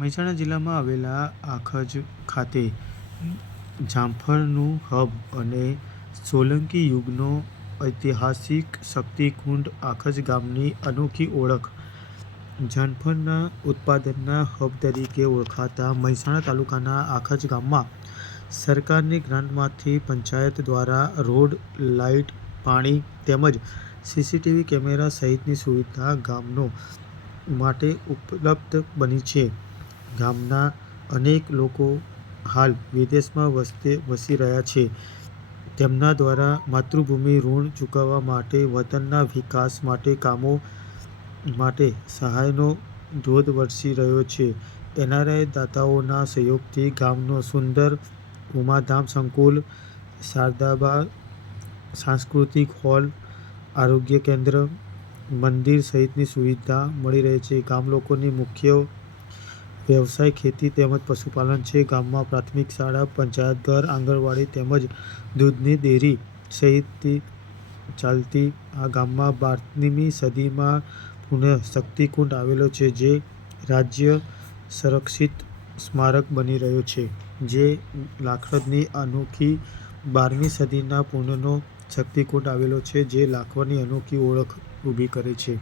મહેસાણા જિલ્લામાં આવેલા આખજ ખાતે જામફળનું હબ અને સોલંકી યુગનો ઐતિહાસિક શક્તિકુંડ આખજ ગામની અનોખી ઓળખ જામફળના ઉત્પાદનના હબ તરીકે ઓળખાતા મહેસાણા તાલુકાના આખજ ગામમાં સરકારની ગ્રાન્ટમાંથી પંચાયત દ્વારા રોડ, લાઇટ, પાણી તેમજ સીસીટીવી કેમેરા સહિતની સુવિધા ગામનો માટે ઉપલબ્ધ બની છે. ગામના અનેક લોકો હાલ વિદેશમાં વસતે, વસી રહ્યા છે. તેમના દ્વારા માતૃભૂમિ ઋણ ચૂકવવા માટે, વતનના વિકાસ માટે કામો માટે સહાયનો ધોધ વરસી રહ્યો છે. એનઆરઆઈ દાતાઓના સહયોગથી ગામનો સુંદર ઉમાધામ સંકુલ, શારદાબા સાંસ્કૃતિક હોલ, આરોગ્ય કેન્દ્ર, મંદિર સહિતની સુવિધા મળી રહે છે. ગામ લોકોની મુખ્ય વ્યવસાય, ખેતી તેમજ પશુપાલન છે. ગામમાં પ્રાથમિક શાળા પંચાયતઘર આંગણવાડી તેમજ દૂધની ડેરી સહિત ચાલતી આ ગામમાં બારમીમી સદીમાં પુનઃ શક્તિકુંડ આવેલો છે, જે રાજ્ય સંરક્ષિત સ્મારક બની રહ્યો છે, જે લાખડની અનોખી બારમી સદીના પુનનો શક્તિકુંડ આવેલો છે, જે લાખવાની અનોખી ઓળખ ઊભી કરે છે.